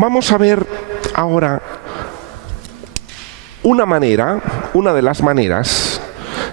Vamos a ver ahora una de las maneras,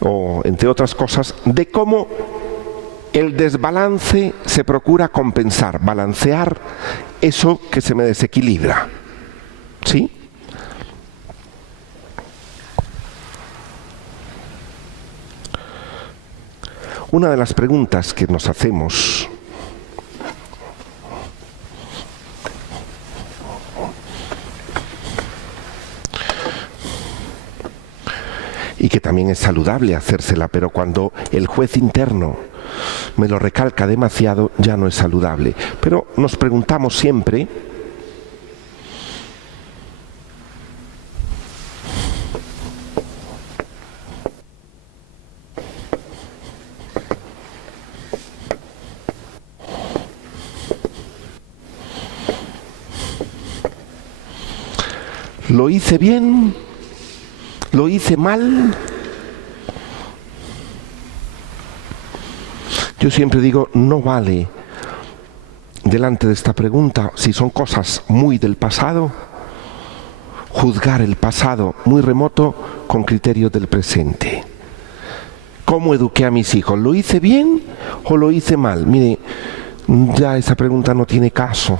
o entre otras cosas, de cómo el desbalance se procura compensar, balancear eso que se me desequilibra. ¿Sí? Una de las preguntas que nos hacemos y que también es saludable hacérsela, pero cuando el juez interno me lo recalca demasiado, ya no es saludable. Pero nos preguntamos siempre, ¿lo hice bien? ¿Lo hice mal? Yo siempre digo, no vale, delante de esta pregunta, si son cosas muy del pasado, juzgar el pasado muy remoto con criterios del presente. ¿Cómo eduqué a mis hijos? ¿Lo hice bien o lo hice mal? Mire, ya esa pregunta no tiene caso.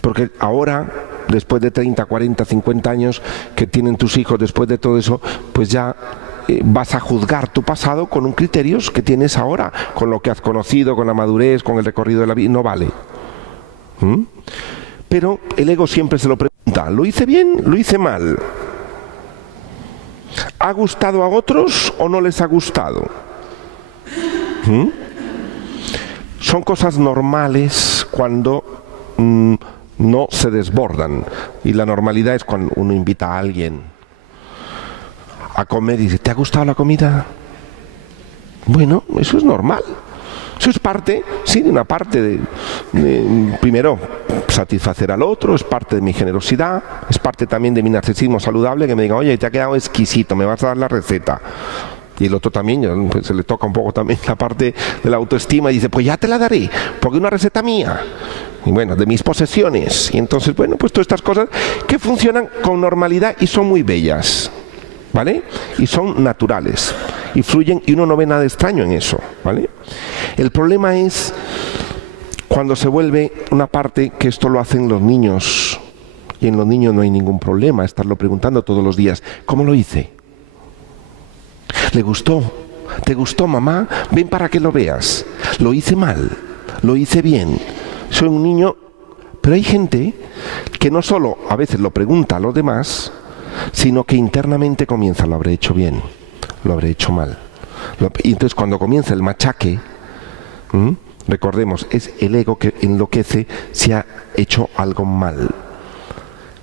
Porque ahora, después de 30, 40, 50 años que tienen tus hijos, después de todo eso, pues ya vas a juzgar tu pasado con un criterios que tienes ahora, con lo que has conocido, con la madurez, con el recorrido de la vida. No vale. Pero el ego siempre se lo pregunta, ¿lo hice bien? ¿Lo hice mal? ¿Ha gustado a otros o no les ha gustado? Son cosas normales cuando no se desbordan. Y la normalidad es cuando uno invita a alguien a comer y dice, ¿te ha gustado la comida? Bueno, eso es normal. Eso es parte, sí, de una parte de primero, satisfacer al otro, es parte de mi generosidad, es parte también de mi narcisismo saludable, que me diga, oye, te ha quedado exquisito, me vas a dar la receta. Y el otro también, pues, se le toca un poco también la parte de la autoestima y dice, pues ya te la daré, porque es una receta mía. Y bueno, de mis posesiones. Y entonces, bueno, pues todas estas cosas que funcionan con normalidad y son muy bellas, ¿vale? Y son naturales, y fluyen, y uno no ve nada extraño en eso, ¿vale? El problema es cuando se vuelve una parte que esto lo hacen los niños, y en los niños no hay ningún problema estarlo preguntando todos los días, ¿cómo lo hice? ¿Le gustó? ¿Te gustó, mamá? Ven para que lo veas. ¿Lo hice mal? ¿Lo hice bien? Soy un niño, pero hay gente que no solo a veces lo pregunta a los demás, sino que internamente comienza, lo habré hecho bien, lo habré hecho mal. Y entonces cuando comienza el machaque, recordemos, es el ego que enloquece si ha hecho algo mal.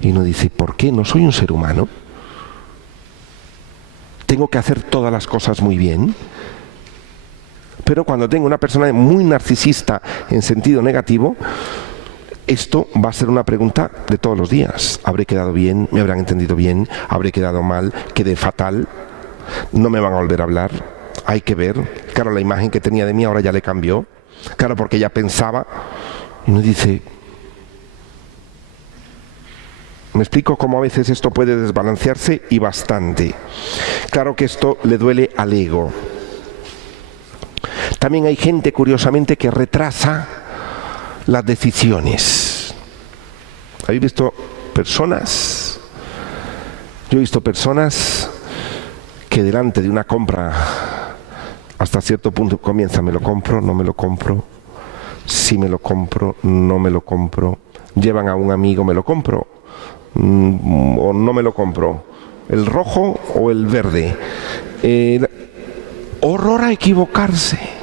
Y uno dice, ¿por qué? ¿No soy un ser humano? ¿Tengo que hacer todas las cosas muy bien? Pero cuando tengo una persona muy narcisista en sentido negativo, esto va a ser una pregunta de todos los días. ¿Habré quedado bien? ¿Me habrán entendido bien? ¿Habré quedado mal? ¿Quedé fatal? ¿No me van a volver a hablar? Hay que ver. Claro, la imagen que tenía de mí ahora ya le cambió. Claro, porque ella pensaba. Y uno dice, ¿me explico cómo a veces esto puede desbalancearse? Y bastante. Claro que esto le duele al ego. También hay gente, curiosamente, que retrasa las decisiones. ¿Habéis visto personas? Yo he visto personas que delante de una compra, hasta cierto punto comienza, ¿me lo compro? ¿No me lo compro? Sí me lo compro, no me lo compro. Llevan a un amigo, ¿me lo compro? ¿O no me lo compro? ¿El rojo o el verde? Horror a equivocarse.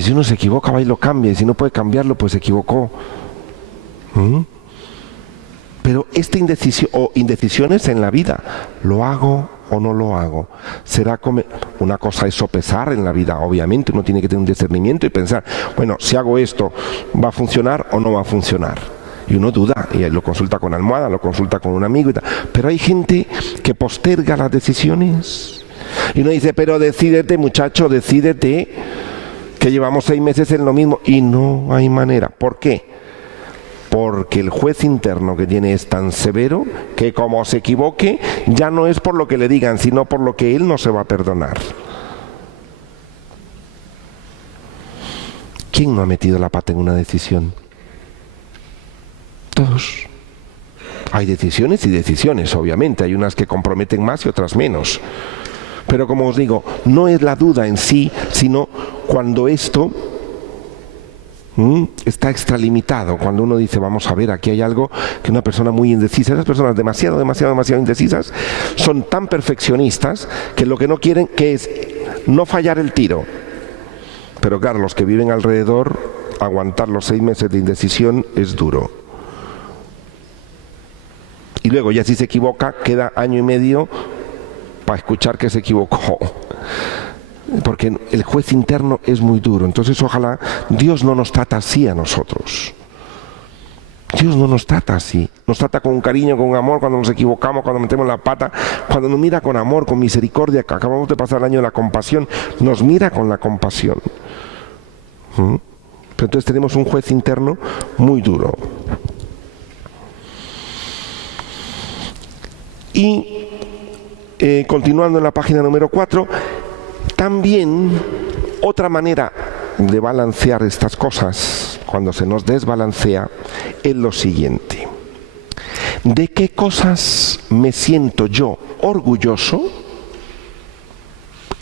Si uno se equivoca, va y lo cambia, y si no puede cambiarlo, pues se equivocó. Pero esta indecisión o indecisiones en la vida, ¿lo hago o no lo hago? Será una cosa es sopesar en la vida, obviamente, uno tiene que tener un discernimiento y pensar, bueno, si hago esto, ¿va a funcionar o no va a funcionar? Y uno duda, y lo consulta con almohada, lo consulta con un amigo y tal. Pero hay gente que posterga las decisiones. Y uno dice, pero decídete, muchacho, decídete. que llevamos 6 meses en lo mismo y no hay manera. ¿Por qué? Porque el juez interno que tiene es tan severo que como se equivoque, ya no es por lo que le digan, sino por lo que él no se va a perdonar. ¿Quién no ha metido la pata en una decisión? Todos. Hay decisiones y decisiones, obviamente. Hay unas que comprometen más y otras menos. Pero como os digo, no es la duda en sí, sino cuando esto está extralimitado. Cuando uno dice, vamos a ver, aquí hay algo que una persona muy indecisa, esas personas demasiado indecisas, son tan perfeccionistas que lo que no quieren que es no fallar el tiro. Pero claro, los que viven alrededor, aguantar los 6 meses de indecisión es duro. Y luego ya si se equivoca, queda año y medio para escuchar que se equivocó. Porque el juez interno es muy duro. Entonces ojalá Dios no nos trata así a nosotros. Dios no nos trata así. Nos trata con cariño, con amor cuando nos equivocamos, cuando metemos la pata, cuando nos mira con amor, con misericordia. Que acabamos de pasar el año de la compasión, nos mira con la compasión. Pero entonces tenemos un juez interno muy duro. Y continuando en la página número 4, también otra manera de balancear estas cosas, cuando se nos desbalancea, es lo siguiente. ¿De qué cosas me siento yo orgulloso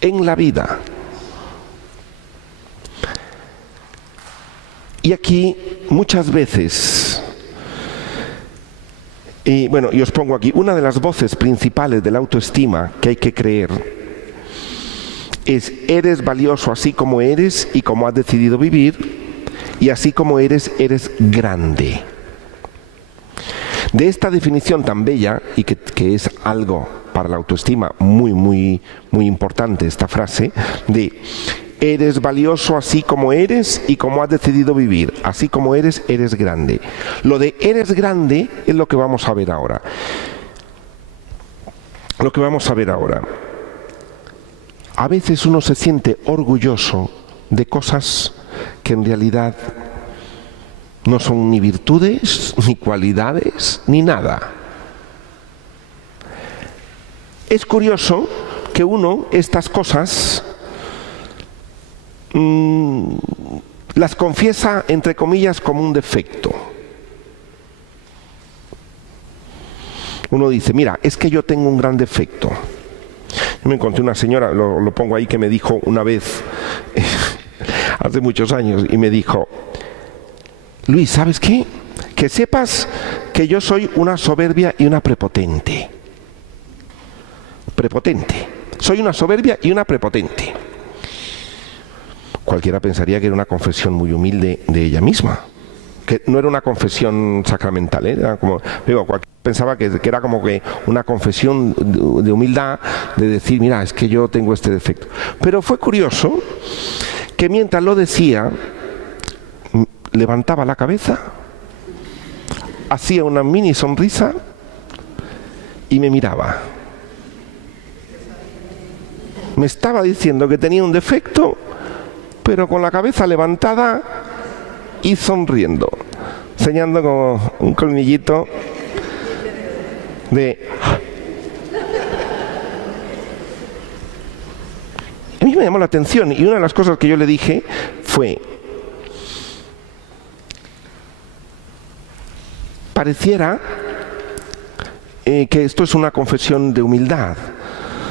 en la vida? Y aquí muchas veces, y os pongo aquí, una de las voces principales de la autoestima que hay que creer es: eres valioso así como eres y como has decidido vivir, y así como eres, eres grande. De esta definición tan bella, y que es algo para la autoestima muy importante, esta frase de eres valioso así como eres y como has decidido vivir, así como eres, eres grande. Lo de eres grande es lo que vamos a ver ahora. Lo que vamos a ver ahora. A veces uno se siente orgulloso de cosas que en realidad no son ni virtudes, ni cualidades, ni nada. Es curioso que uno estas cosas las confiesa, entre comillas, como un defecto. Uno dice, mira, es que yo tengo un gran defecto. Yo me encontré una señora, lo pongo ahí, que me dijo una vez, hace muchos años, y me dijo: Luis, ¿sabes qué? Que sepas que yo soy una soberbia y una prepotente. Prepotente. Soy una soberbia y una prepotente. Cualquiera pensaría que era una confesión muy humilde de ella misma, que no era una confesión sacramental, era como, cualquiera pensaba que era como que una confesión de humildad, de decir, mira, es que yo tengo este defecto. Pero fue curioso que mientras lo decía, levantaba la cabeza, hacía una mini sonrisa y me miraba. Me estaba diciendo que tenía un defecto, pero con la cabeza levantada y sonriendo, enseñando como un colmillito de... A mí me llamó la atención, y una de las cosas que yo le dije fue: pareciera que esto es una confesión de humildad.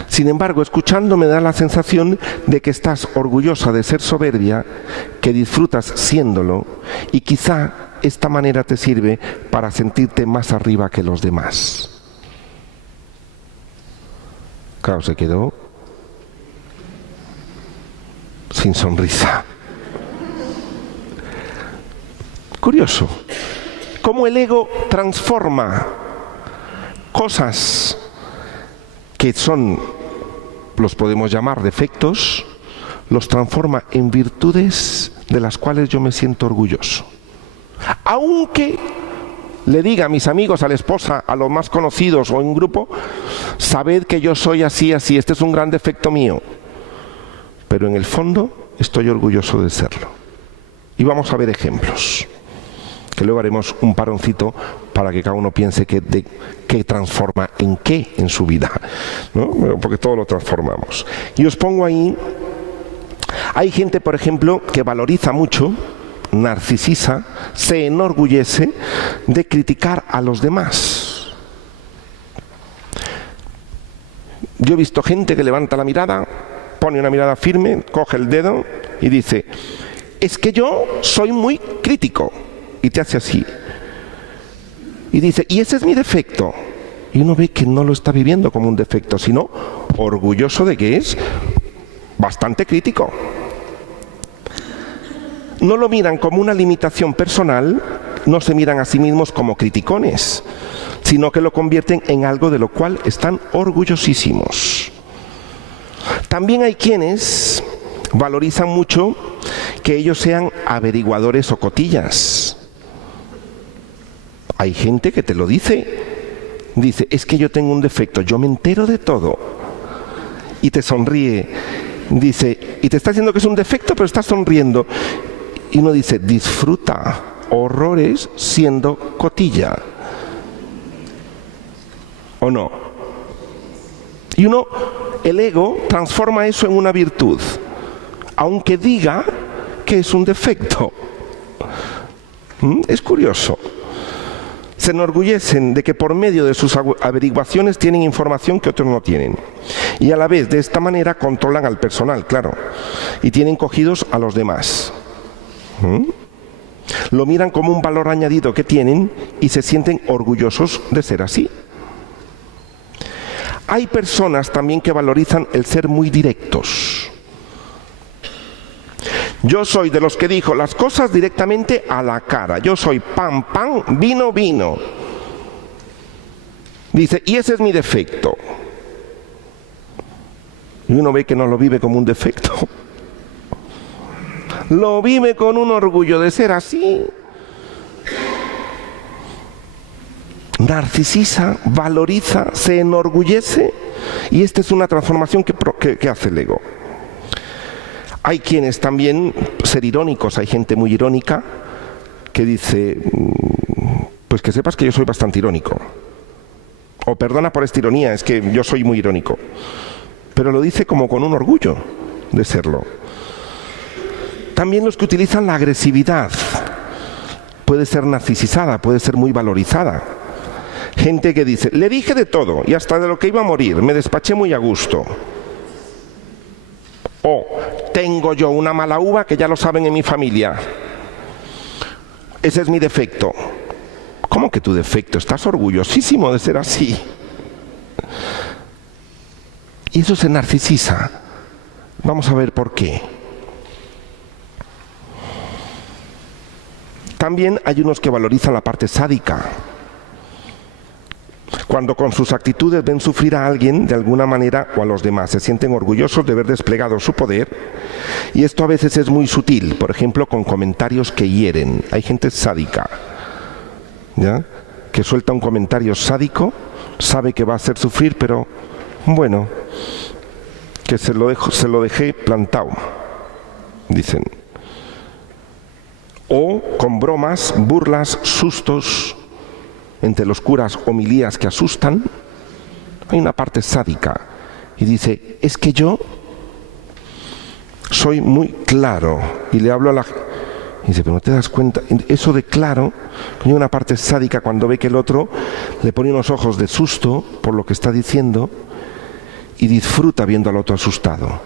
Sin embargo, escuchando me da la sensación de que estás orgullosa de ser soberbia, que disfrutas siéndolo, y quizá esta manera te sirve para sentirte más arriba que los demás. Claro, se quedó sin sonrisa. Curioso. Cómo el ego transforma cosas que los podemos llamar defectos, los transforma en virtudes de las cuales yo me siento orgulloso. Aunque le diga a mis amigos, a la esposa, a los más conocidos o en grupo, sabed que yo soy así, este es un gran defecto mío. Pero en el fondo estoy orgulloso de serlo. Y vamos a ver ejemplos, que luego haremos un paroncito para que cada uno piense qué transforma en qué en su vida, ¿no? Porque todo lo transformamos. Y os pongo ahí, hay gente, por ejemplo, que valoriza mucho, narcisiza, se enorgullece de criticar a los demás. Yo he visto gente que levanta la mirada, pone una mirada firme, coge el dedo y dice: es que yo soy muy crítico. Y te hace así. Y dice: y ese es mi defecto. Y uno ve que no lo está viviendo como un defecto, sino orgulloso de que es bastante crítico. No lo miran como una limitación personal, no se miran a sí mismos como criticones, sino que lo convierten en algo de lo cual están orgullosísimos. También hay quienes valorizan mucho que ellos sean averiguadores o cotillas. Hay gente que te lo dice. Dice: es que yo tengo un defecto, yo me entero de todo. Y te sonríe. Dice, y te está diciendo que es un defecto, pero está sonriendo. Y uno dice: disfruta horrores siendo cotilla. ¿O no? Y uno, el ego, transforma eso en una virtud, aunque diga que es un defecto. Es curioso. Se enorgullecen de que por medio de sus averiguaciones tienen información que otros no tienen. Y a la vez, de esta manera, controlan al personal, claro. Y tienen cogidos a los demás. Lo miran como un valor añadido que tienen y se sienten orgullosos de ser así. Hay personas también que valorizan el ser muy directos. Yo soy de los que dijo las cosas directamente a la cara. Yo soy pan, pan, vino, vino. Dice, y ese es mi defecto. Y uno ve que no lo vive como un defecto. Lo vive con un orgullo de ser así. Narcisiza, valoriza, se enorgullece. Y esta es una transformación que hace el ego. Hay quienes también, ser irónicos, hay gente muy irónica que dice, pues que sepas que yo soy bastante irónico. O perdona por esta ironía, es que yo soy muy irónico. Pero lo dice como con un orgullo de serlo. También los que utilizan la agresividad. Puede ser narcisizada, puede ser muy valorizada. Gente que dice, le dije de todo y hasta de lo que iba a morir, me despaché muy a gusto. O tengo yo una mala uva que ya lo saben en mi familia. Ese es mi defecto. ¿Cómo que tu defecto? Estás orgullosísimo de ser así. Y eso se narcisiza. Vamos a ver por qué. También hay unos que valorizan la parte sádica. Cuando con sus actitudes ven sufrir a alguien de alguna manera o a los demás, se sienten orgullosos de haber desplegado su poder, y esto a veces es muy sutil, por ejemplo con comentarios que hieren. Hay gente sádica, ¿ya?, que suelta un comentario sádico, sabe que va a hacer sufrir, pero bueno, que se lo dejé plantado, dicen. O con bromas, burlas, sustos, entre los curas, homilías que asustan. Hay una parte sádica y dice, es que yo soy muy claro, y le hablo a la... Y dice, pero no te das cuenta, eso de claro, hay una parte sádica cuando ve que el otro le pone unos ojos de susto por lo que está diciendo y disfruta viendo al otro asustado.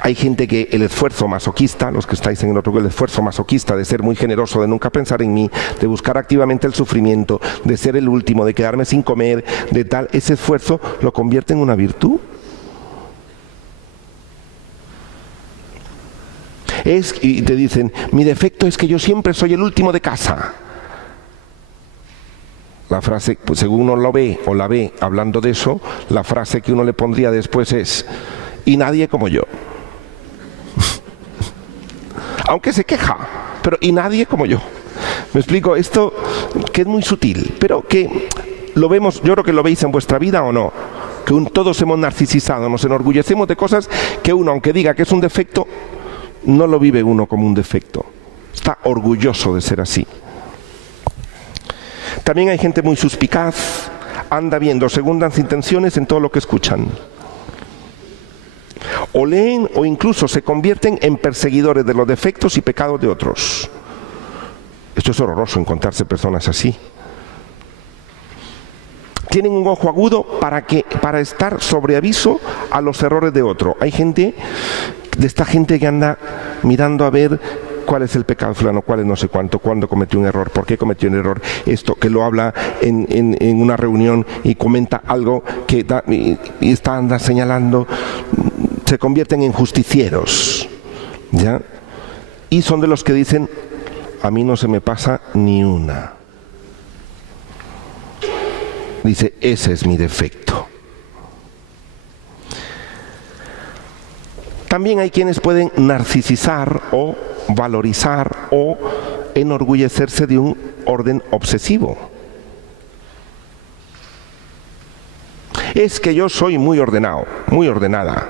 Hay gente que el esfuerzo masoquista, los que estáis en el otro, el esfuerzo masoquista de ser muy generoso, de nunca pensar en mí, de buscar activamente el sufrimiento, de ser el último, de quedarme sin comer, de tal, ese esfuerzo lo convierte en una virtud. Y te dicen, mi defecto es que yo siempre soy el último de casa. La frase, pues según uno lo ve o la ve hablando de eso, la frase que uno le pondría después es, y nadie como yo. Aunque se queja, pero y nadie como yo. Me explico, esto que es muy sutil, pero que lo vemos, yo creo que lo veis en vuestra vida o no, que todos hemos narcisizado, nos enorgullecemos de cosas que uno, aunque diga que es un defecto, no lo vive uno como un defecto. Está orgulloso de ser así. También hay gente muy suspicaz, anda viendo segundas intenciones en todo lo que escuchan. O leen o incluso se convierten en perseguidores de los defectos y pecados de otros. Esto es horroroso, encontrarse personas así. Tienen un ojo agudo para estar sobre aviso a los errores de otro. Hay gente, de esta gente que anda mirando a ver cuál es el pecado fulano, cuál es no sé cuánto, cuándo cometió un error, por qué cometió un error, esto, que lo habla en una reunión y comenta algo que y anda señalando, se convierten en justicieros, ¿ya? Y son de los que dicen, a mí no se me pasa ni una. Dice, ese es mi defecto. También hay quienes pueden narcisizar o valorizar o enorgullecerse de un orden obsesivo. Es que yo soy muy ordenado, muy ordenada.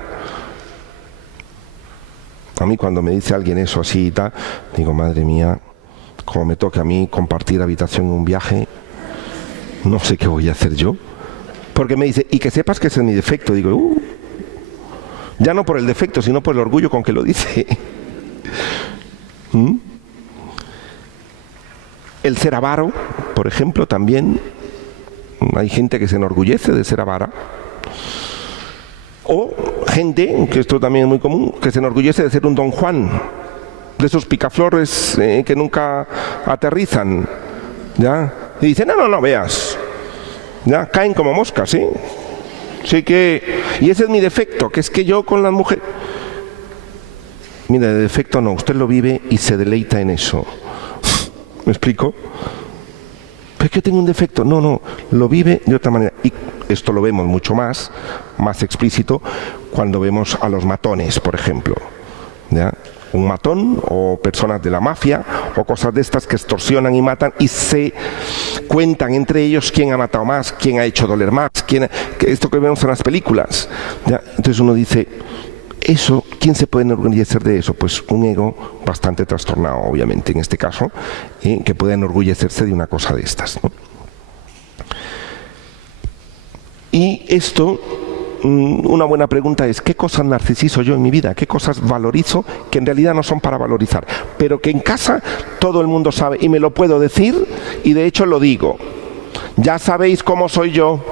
A mí cuando me dice alguien eso así y tal, digo, madre mía, como me toca a mí compartir habitación en un viaje, no sé qué voy a hacer yo. Porque me dice, y que sepas que ese es mi defecto. Digo, ya no por el defecto, sino por el orgullo con que lo dice. El ser avaro, por ejemplo, también. Hay gente que se enorgullece de ser avara. O gente, que esto también es muy común, que se enorgullece de ser un Don Juan, de esos picaflores que nunca aterrizan, ¿ya? Y dice, no veas, ya caen como moscas, ¿sí? Sí que, y ese es mi defecto, que es que yo con las mujeres, mira, de defecto no, usted lo vive y se deleita en eso. ¿Me explico? ¿Pero es que tengo un defecto? No, lo vive de otra manera. Y esto lo vemos mucho más explícito cuando vemos a los matones, por ejemplo, ¿ya? Un matón o personas de la mafia o cosas de estas que extorsionan y matan y se cuentan entre ellos quién ha matado más, quién ha hecho doler más, esto que vemos en las películas, ¿ya? Entonces uno dice, eso, ¿quién se puede enorgullecer de eso? Pues un ego bastante trastornado, obviamente, en este caso, que puede enorgullecerse de una cosa de estas, ¿no? Y esto, una buena pregunta es, ¿qué cosas narcisizo yo en mi vida? ¿Qué cosas valorizo que en realidad no son para valorizar? Pero que en casa todo el mundo sabe y me lo puedo decir y de hecho lo digo. Ya sabéis cómo soy yo.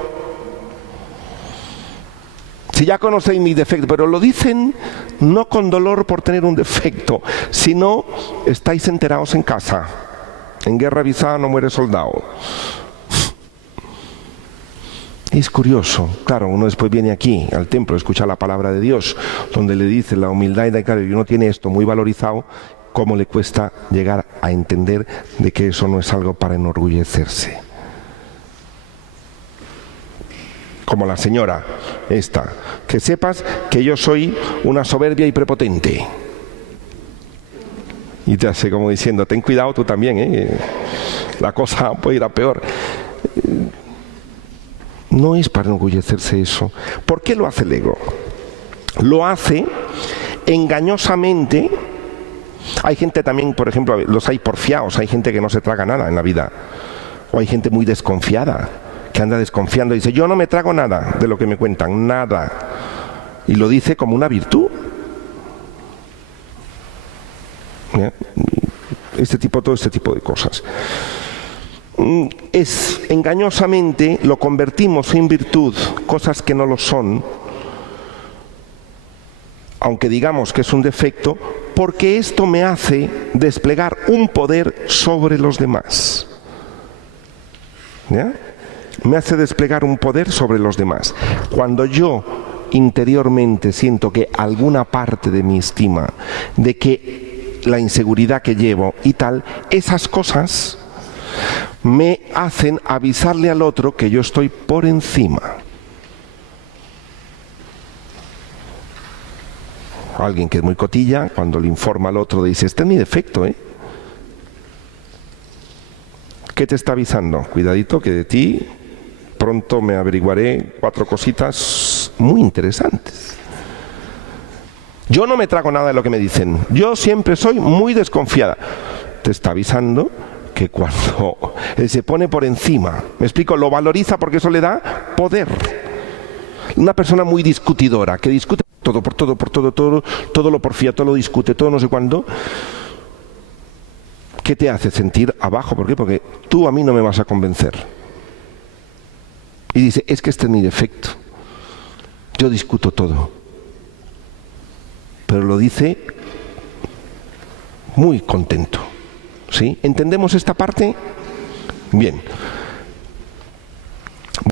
Si ya conocéis mis defectos, pero lo dicen no con dolor por tener un defecto, sino estáis enterados en casa. En guerra avisada no muere soldado. Es curioso, claro, uno después viene aquí al templo, escucha la palabra de Dios, donde le dice la humildad y claro, y uno tiene esto muy valorizado, cómo le cuesta llegar a entender de que eso no es algo para enorgullecerse. Como la señora esta, que sepas que yo soy una soberbia y prepotente. Y te hace como diciendo, ten cuidado tú también, la cosa puede ir a peor. No es para enorgullecerse eso. ¿Por qué lo hace el ego? Lo hace engañosamente. Hay gente también, por ejemplo, los hay porfiados, hay gente que no se traga nada en la vida. O hay gente muy desconfiada, que anda desconfiando y dice, yo no me trago nada de lo que me cuentan, nada. Y lo dice como una virtud. Todo este tipo de cosas. Es engañosamente lo convertimos en virtud, cosas que no lo son, aunque digamos que es un defecto, porque esto me hace desplegar un poder sobre los demás. ¿Ya? Me hace desplegar un poder sobre los demás. Cuando yo interiormente siento que alguna parte de mi estima, de que la inseguridad que llevo y tal, esas cosas me hacen avisarle al otro que yo estoy por encima. Alguien que es muy cotilla, cuando le informa al otro, dice, este es mi defecto, ¿eh? ¿Qué te está avisando? Cuidadito que de ti pronto me averiguaré 4 cositas muy interesantes. Yo no me trago nada de lo que me dicen. Yo siempre soy muy desconfiada. Te está avisando que cuando él se pone por encima, me explico, lo valoriza porque eso le da poder. Una persona muy discutidora, que discute todo, por todo, todo lo porfía, todo lo discute, todo no sé cuándo. ¿Qué te hace sentir abajo? ¿Por qué? Porque tú a mí no me vas a convencer. Y dice, es que este es mi defecto. Yo discuto todo. Pero lo dice muy contento. ¿Sí? ¿Entendemos esta parte? Bien.